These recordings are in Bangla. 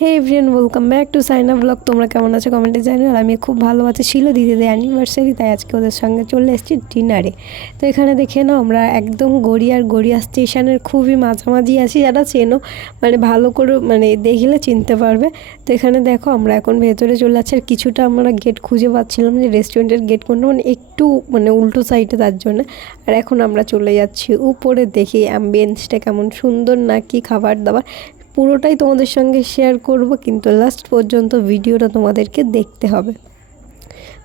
Hey everyone welcome back to Saina blog তোমরা কেমন আছো কমেন্টে জানি আর আমি খুব ভালো আছি ছিল দিদিদের অ্যানিভার্সারি তাই আজকে ওদের সঙ্গে চলে এসেছি ডিনারে তো এখানে দেখে নাও, আমরা একদম গড়িয়ার গড়িয়া স্টেশনের খুবই মাঝামাঝি আছি, যারা চেনো। মানে ভালো করে মানে দেখলে চিনতে পারবে। তো এখানে দেখো, আমরা এখন ভেতরে চলে যাচ্ছি। আর কিছুটা আমরা গেট খুঁজে পাচ্ছিলাম যে রেস্টুরেন্টের গেট কোনটা মানে একটু মানে উল্টো সাইডে তার জন্য। আর এখন আমরা চলে যাচ্ছি। উপরে দেখি অ্যাম্বিয়েন্সটা কেমন সুন্দর নাকি খাবার দাবার। পুরোটাই তোমাদের সঙ্গে শেয়ার করব, কিন্তু লাস্ট পর্যন্ত ভিডিওটা তোমাদেরকে দেখতে হবে।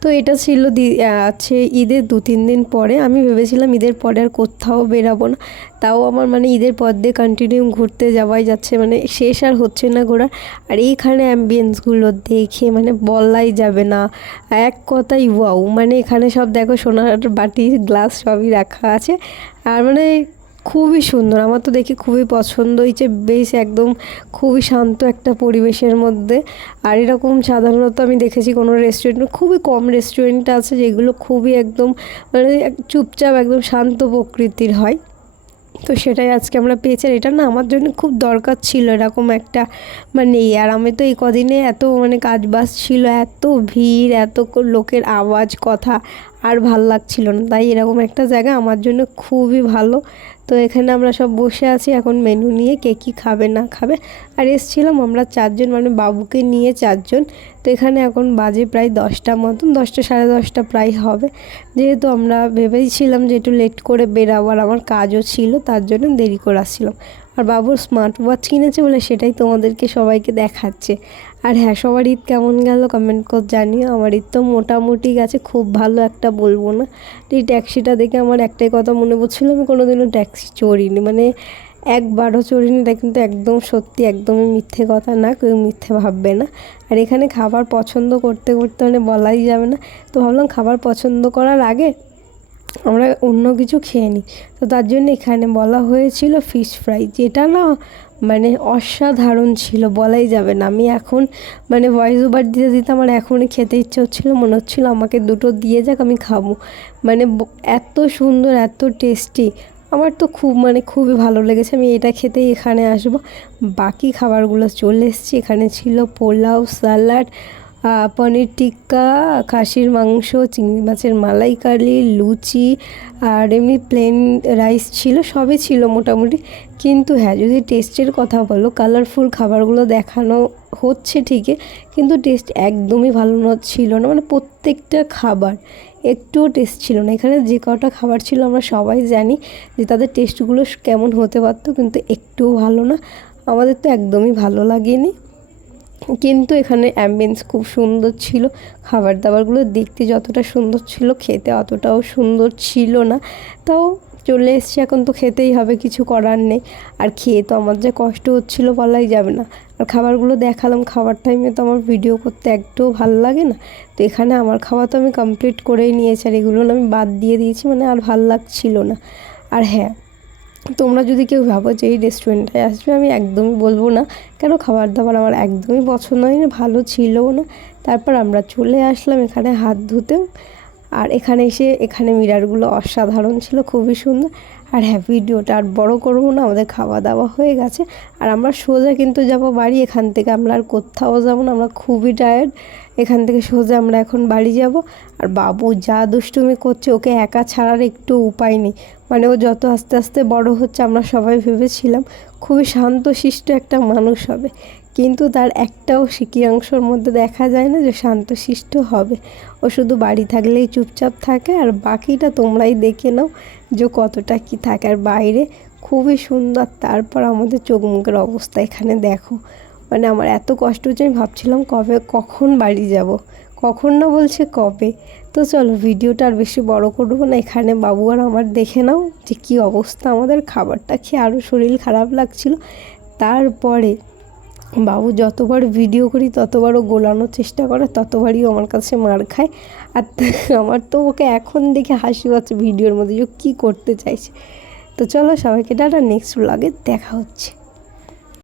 তো এটা ছিল দি- আছে ঈদের দু তিন দিন পরে। আমি ভেবেছিলাম ঈদের পরে আর কোথাও বেরাবো না। তাও আমার মানে ঈদের পর দিয়ে কন্টিনিউ ঘুরতে যাওয়াই যাচ্ছে মানে শেষ আর হচ্ছে না ঘোরা আর এইখানে অ্যাম্বিয়েন্সগুলো দেখে মানে বলাই যাবে না। এক কথাই ওয়াও মানে এখানে সব দেখো সোনার বাটি গ্লাস সবই রাখা আছে। আর মানে খুবই সুন্দর। আমার তো দেখে খুবই পছন্দ হয়েছে। বেশ একদম খুবই শান্ত একটা পরিবেশের মধ্যে। আর এরকম সাধারণত আমি দেখেছি কোনো রেস্টুরেন্ট খুবই কম রেস্টুরেন্ট আছে যেগুলো খুবই একদম মানে চুপচাপ একদম শান্ত প্রকৃতির হয়। তো সেটাই আজকে আমরা পেয়েছি। আর এটা না আমার জন্য খুব দরকার ছিল, এরকম একটা মানে ইয়ে। আর আমি তো এই কদিনে এত মানে কাজ বাজ ছিল, এত ভিড়, এত লোকের আওয়াজ, কথা আর ভালো লাগছিল না। তাই এরকম একটা জায়গা আমার জন্য খুবই ভালো। তো এখানে আমরা সব বসে আছি, এখন মেনু নিয়ে কে কী খাবে, না খাবে। আর এসছিলাম আমরা চারজন মানে বাবুকে নিয়ে চারজন। তো এখানে এখন বাজে প্রায় দশটা মতন, দশটা, সাড়ে দশটা প্রায় হবে। যেহেতু আমরা ভেবেছিলাম যে একটু লেট করে বেরাবো আর আমার কাজও ছিল, তার জন্য দেরি করে আসছিলাম। আর বাবুর স্মার্ট ওয়াচ কিনেছে বলে সেটাই তোমাদেরকে সবাইকে দেখাচ্ছে। আর হ্যাঁ সবার ঈদ কেমন গেল কমেন্ট করে জানিও। আমার ঈদ তো মোটামুটি গেছে, খুব ভালো একটা বলব না। এই ট্যাক্সিটা দেখে আমার একটাই কথা মনে পড়ছিল, আমি কোনোদিনও ট্যাক্সি চড়িনি। মানে একবারও চড়িনি, এটা কিন্তু একদম সত্যি, একদমই মিথ্যে কথা না, কেউ মিথ্যে ভাববে না। আর এখানে খাবার পছন্দ করতে করতে মানে বলাই যাবে না। তো ভাবলাম খাবার পছন্দ করার আগে আমরা অন্য কিছু খেয়ে নিই। তো তার জন্য এখানে বলা হয়েছিল ফিশ ফ্রাই যেটা না মানে অসাধারণ ছিল, বলাই যাবে না। আমি এখন মানে ভয়েস ওভার দিতে দিতে আমার এখনই খেতে ইচ্ছে হচ্ছিল, মনে হচ্ছিল আমাকে দুটো দিয়ে যাক, আমি খাব। মানে এত সুন্দর, এত টেস্টি আমার তো খুব মানে খুবই ভালো লেগেছে, আমি এটা খেতেই এখানে আসব। বাকি খাবারগুলো চলে এসেছি, এখানে ছিল পোলাও স্যালাড পনির টিক্কা, খাসির মাংস, চিংড়ি মাছের মালাইকারি, লুচি, আর এমনি প্লেন রাইস ছিল, সবই ছিল মোটামুটি। কিন্তু হ্যাঁ যদি টেস্টের কথা বলো কালারফুল খাবারগুলো দেখানো হচ্ছে ঠিকই, কিন্তু টেস্ট একদমই ভালো ছিল না। মানে প্রত্যেকটা খাবার একটুও টেস্ট ছিল না। এখানে যে কটা খাবার ছিল আমরা সবাই জানি যে তাদের টেস্টগুলো কেমন হতে পারতো, কিন্তু একটুও ভালো না। আমাদের তো একদমই ভালো লাগেনি। কিন্তু এখানে অ্যাম্বিয়েন্স খুব সুন্দর ছিল। খাবার দাবারগুলো দেখতে যতটা সুন্দর ছিল, খেতে অতটাও সুন্দর ছিল না। তাও চলে এসছি এখন তো খেতেই হবে, কিছু করার নেই। আর খেয়ে তো আমার যে কষ্ট হচ্ছিল বলাই যাবে না। আর খাবারগুলো দেখালাম, খাবার টাইমে তো আমার ভিডিও করতে একটুও ভালো লাগে না। তো এখানে আমার খাওয়া তো আমি কমপ্লিট করেই নিয়েছি, আর এগুলো আমি বাদ দিয়ে দিয়েছি মানে আর ভালো লাগছিল না। আর হ্যাঁ তোমরা যদি কেউ ভাবো যে এই রেস্টুরেন্টটায় আসবে, আমি একদমই বলব না। কেন? খাবার দাবার আমার একদমই পছন্দ হয়নি, ভালো ছিলও না। তারপর আমরা চলে আসলাম এখানে হাত ধুতে। আর এখানে এসে এখানে মিরারগুলো অসাধারণ ছিল, খুবই সুন্দর। আর হ্যাঁ ভিডিওটা আর বড় করব না, আমাদের খাওয়া দাওয়া হয়ে গেছে। আর আমরা সোজা কিন্তু যাব বাড়ি, এখান থেকে আমরা আর কোথাও যাব না, আমরা খুবই টায়ার্ড এখান থেকে সোজা আমরা এখন বাড়ি যাব। আর বাবু যা দুষ্টুমি করছে, ওকে একা ছাড়ার একটু উপায় নেই। মানে ও যত আস্তে আস্তে বড় হচ্ছে, আমরা সবাই ভেবেছিলাম খুবই শান্তশিষ্ট একটা মানুষ হবে। কিন্তু তার একটাও শিকিয়াংশর মধ্যে দেখা যায় না যে শান্তশিষ্ট হবে। ও শুধু বাড়ি থাকলেই চুপচাপ থাকে আর বাকিটা তোমরাই দেখে নাও যে কতটা কি থাকে। আর বাইরে খুবই সুন্দর, তারপর আমাদের চোখ মুখের অবস্থা এখানে দেখো। মানে আমার এত কষ্ট হচ্ছে, আমি ভাবছিলাম কবে, কখন বাড়ি যাব? কখন না বলছে কবে? তো চলো ভিডিওটা আর বেশি বড় করব না, এখানে বাবু আর আমার দেখে নাও যে কী অবস্থা। আমাদের খাবারটা খেয়ে আরও শরীর খারাপ লাগছিল। তারপরে বাবু, যতবার ভিডিও করি, ততবারও গোলানোর চেষ্টা করে, ততবারই আমার কাছে মার খায়। আর আমার তো ওকে এখন দেখে হাসি পাচ্ছে ভিডিওর মধ্যে যে কী করতে চাইছে। তো চলো সবাইকে টাটা নেক্সট ব্লগে দেখা হচ্ছে।